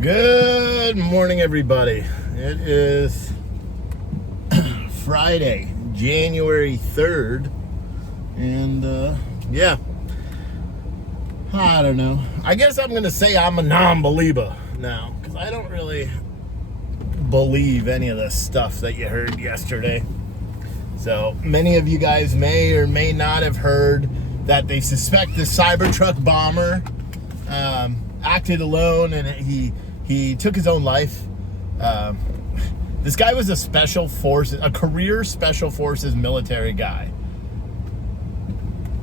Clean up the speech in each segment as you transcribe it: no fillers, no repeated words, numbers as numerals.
Good morning, everybody. It is Friday, January 3rd, and I don't know. I guess I'm going to say I'm a non-believer now, because I don't really believe any of the stuff that you heard yesterday. So many of you guys may or may not have heard that they suspect the Cybertruck bomber acted alone and he took his own life. This guy was a career special forces military guy.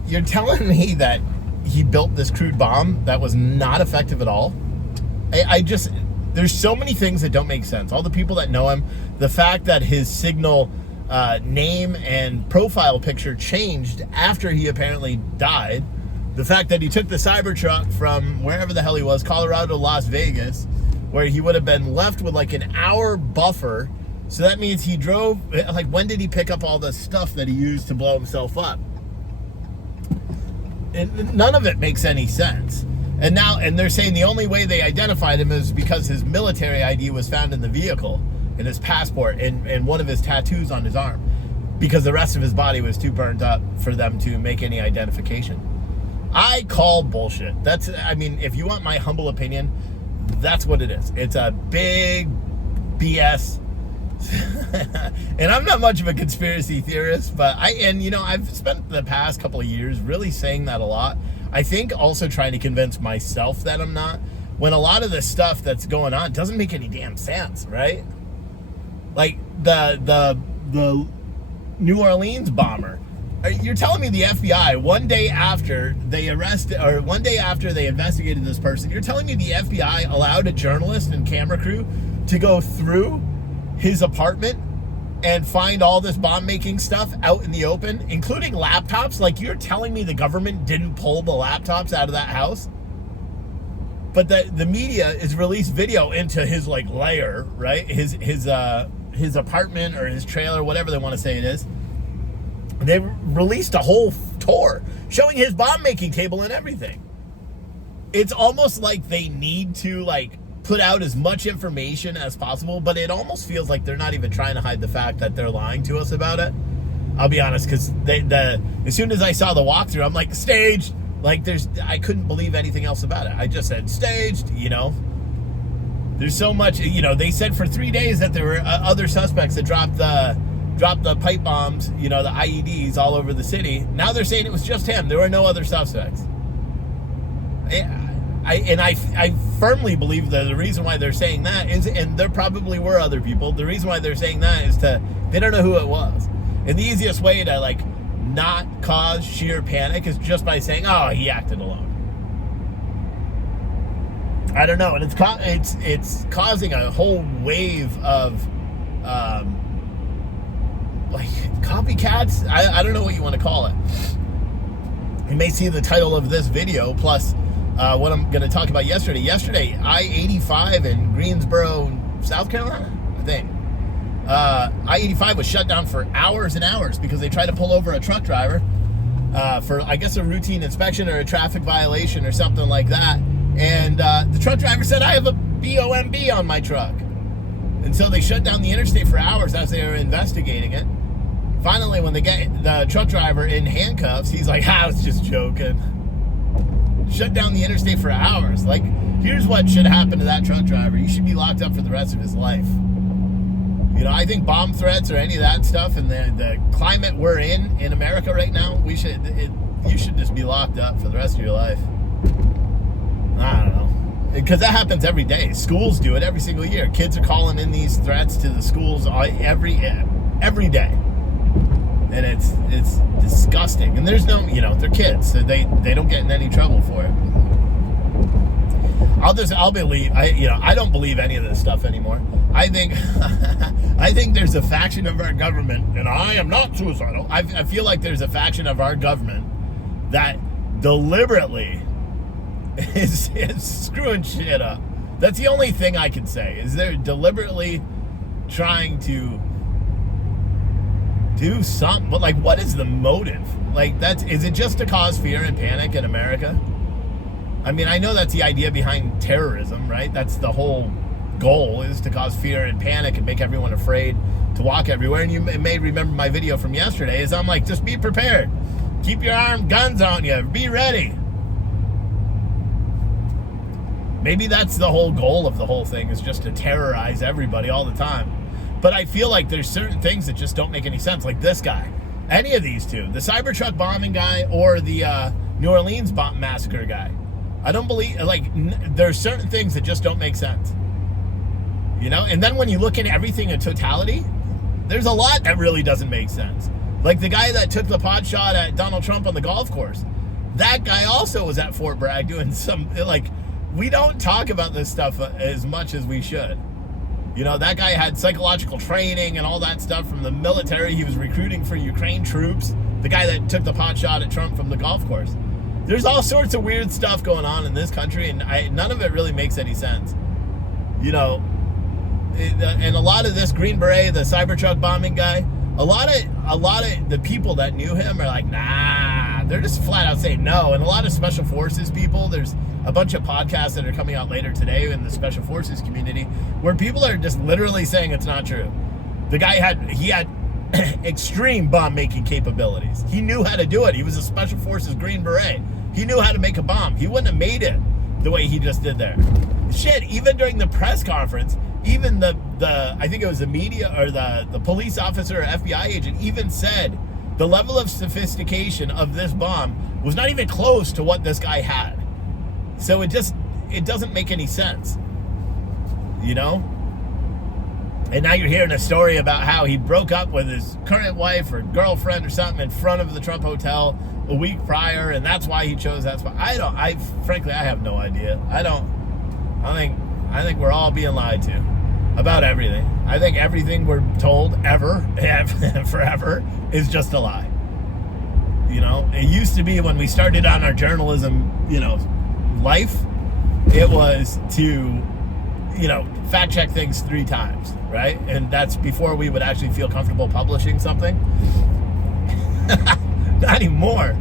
You're telling me that he built this crude bomb that was not effective at all? There's so many things that don't make sense. All the people that know him, the fact that his Signal name and profile picture changed after he apparently died, the fact that he took the Cybertruck from wherever the hell he was, Colorado to Las Vegas, where he would have been left with like an hour buffer. So that means he drove, like, when did he pick up all the stuff that he used to blow himself up? And none of it makes any sense. And they're saying the only way they identified him is because his military ID was found in the vehicle, in his passport, and one of his tattoos on his arm, because the rest of his body was too burnt up for them to make any identification. I call bullshit. If you want my humble opinion, that's what it is. It's a big BS. And I'm not much of a conspiracy theorist, but I've spent the past couple of years really saying that a lot. I think also trying to convince myself that I'm not, when a lot of the stuff that's going on doesn't make any damn sense, right? Like the New Orleans bomber. You're telling me the FBI, one day after they investigated this person, you're telling me the FBI allowed a journalist and camera crew to go through his apartment and find all this bomb-making stuff out in the open, including laptops? Like, you're telling me the government didn't pull the laptops out of that house? But the media is released video into his, like, lair, right? His apartment or his trailer, whatever they want to say it is. They released a whole tour showing his bomb-making table and everything. It's almost like they need to, like, put out as much information as possible, but it almost feels like they're not even trying to hide the fact that they're lying to us about it. I'll be honest, because as soon as I saw the walkthrough, I'm like, staged. Like, I couldn't believe anything else about it. I just said staged, There's so much, they said for 3 days that there were other suspects that dropped the pipe bombs, the IEDs all over the city. Now they're saying it was just him. There were no other suspects. I firmly believe that the reason why they're saying that is, and there probably were other people, the reason why they're saying that is they don't know who it was. And the easiest way to, like, not cause sheer panic is just by saying, oh, he acted alone. I don't know. And it's causing a whole wave of like copycats. I don't know what you want to call it. You may see the title of this video plus what I'm going to talk about yesterday. Yesterday, I-85 in Greensboro, South Carolina, I think. I-85 was shut down for hours and hours because they tried to pull over a truck driver for, I guess, a routine inspection or a traffic violation or something like that. And the truck driver said, I have a BOMB on my truck. And so they shut down the interstate for hours as they were investigating it. Finally, when they get the truck driver in handcuffs, he's like, I was just joking. Shut down the interstate for hours. Like, here's what should happen to that truck driver. He should be locked up for the rest of his life. I think bomb threats or any of that stuff and the climate we're in America right now, you should just be locked up for the rest of your life. I don't know. Because that happens every day. Schools do it every single year. Kids are calling in these threats to the schools every day. And it's disgusting. And there's no, they're kids, so they don't get in any trouble for it. I don't believe any of this stuff anymore. I think there's a faction of our government, and I am not suicidal. I feel like there's a faction of our government that deliberately is screwing shit up. That's the only thing I can say, is they're deliberately trying to do something. But, like, what is the motive? Like, is it just to cause fear and panic in America? I mean, I know that's the idea behind terrorism, right? That's the whole goal, is to cause fear and panic and make everyone afraid to walk everywhere. And you may remember my video from yesterday is I'm like, just be prepared. Keep your armed guns on you. Be ready. Maybe that's the whole goal of the whole thing, is just to terrorize everybody all the time. But I feel like there's certain things that just don't make any sense, like this guy. Any of these two, the Cybertruck bombing guy or the New Orleans bomb massacre guy. I don't believe, like, there's certain things that just don't make sense. You know? And then when you look at everything in totality, there's a lot that really doesn't make sense. Like the guy that took the pot shot at Donald Trump on the golf course. That guy also was at Fort Bragg doing some, like, we don't talk about this stuff as much as we should. You know, that guy had psychological training and all that stuff from the military. He was recruiting for Ukraine troops. The guy that took the pot shot at Trump from the golf course. There's all sorts of weird stuff going on in this country, and none of it really makes any sense. You know, and a lot of this Green Beret, the Cybertruck bombing guy, a lot of the people that knew him are like, nah, they're just flat out saying no. And a lot of special forces people, there's a bunch of podcasts that are coming out later today in the special forces community where people are just literally saying it's not true. The guy had extreme bomb making capabilities. He knew how to do it. He was a special forces Green Beret. He knew how to make a bomb. He wouldn't have made it the way he just did there. Shit, even during the press conference, even the I think it was the media or the police officer or FBI agent even said the level of sophistication of this bomb was not even close to what this guy had. So it doesn't make any sense, you know? And now you're hearing a story about how he broke up with his current wife or girlfriend or something in front of the Trump Hotel a week prior, and that's why he chose that spot. Frankly, I have no idea. I think we're all being lied to about everything. I think everything we're told ever and forever is just a lie. You know, it used to be when we started on our journalism, you know, life, it was to, you know, fact check things 3 times, right? And that's before we would actually feel comfortable publishing something. Not anymore.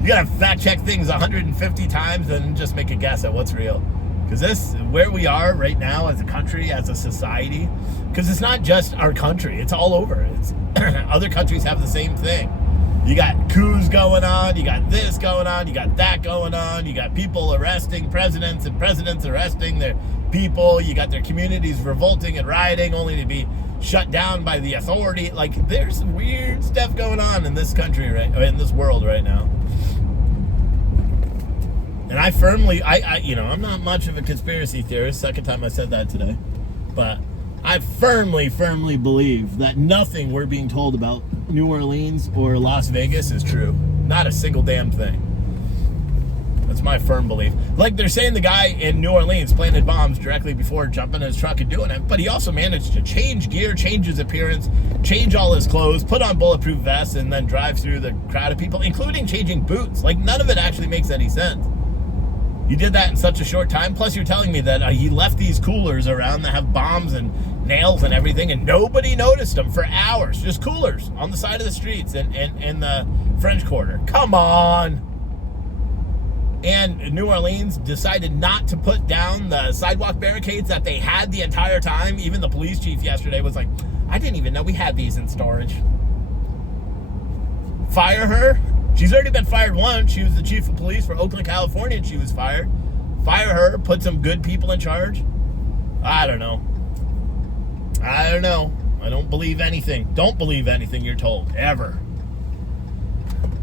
You gotta fact check things 150 times and just make a guess at what's real. Because this, where we are right now as a country, as a society, because it's not just our country, it's all over. It's other countries have the same thing. You got coups going on, you got this going on, you got that going on, you got people arresting presidents and presidents arresting their people, you got their communities revolting and rioting only to be shut down by the authority. Like, there's weird stuff going on in this country, in this world right now. And I firmly, you know, I'm not much of a conspiracy theorist, second time I said that today, but I firmly believe that nothing we're being told about New Orleans or Las Vegas is true. Not a single damn thing. That's my firm belief. Like, they're saying the guy in New Orleans planted bombs directly before jumping in his truck and doing it, but he also managed to change gear, change his appearance, change all his clothes, put on bulletproof vests, and then drive through the crowd of people, including changing boots. Like, none of it actually makes any sense. You did that in such a short time. Plus, you're telling me that he left these coolers around that have bombs and nails and everything, and nobody noticed them for hours. Just coolers on the side of the streets in the French Quarter. Come on. And New Orleans decided not to put down the sidewalk barricades that they had the entire time. Even the police chief yesterday was like, I didn't even know we had these in storage. Fire her? She's already been fired once. She was the chief of police for Oakland, California, and she was fired. Fire her, put some good people in charge. I don't know. I don't believe anything. Don't believe anything you're told, ever.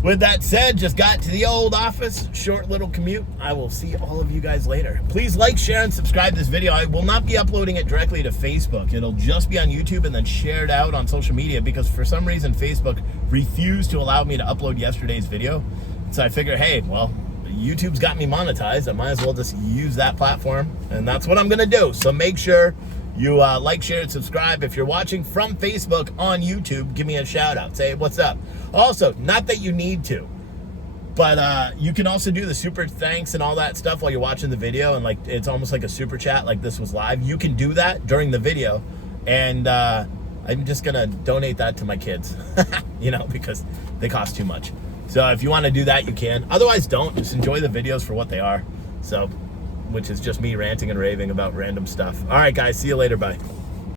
With that said, just got to the old office. Short little commute. I will see all of you guys later. Please like, share, and subscribe this video. I will not be uploading it directly to Facebook. It'll just be on YouTube and then shared out on social media because for some reason Facebook refused to allow me to upload yesterday's video. So I figure, hey, well, YouTube's got me monetized. I might as well just use that platform. And that's what I'm going to do. So make sure you like, share, and subscribe. If you're watching from Facebook on YouTube, give me a shout out. Say, what's up? Also, not that you need to, but you can also do the super thanks and all that stuff while you're watching the video. And like, it's almost like a super chat, like this was live. You can do that during the video. And I'm just going to donate that to my kids, you know, because they cost too much. So if you want to do that, you can. Otherwise, don't. Just enjoy the videos for what they are. So, which is just me ranting and raving about random stuff. All right, guys, see you later. Bye.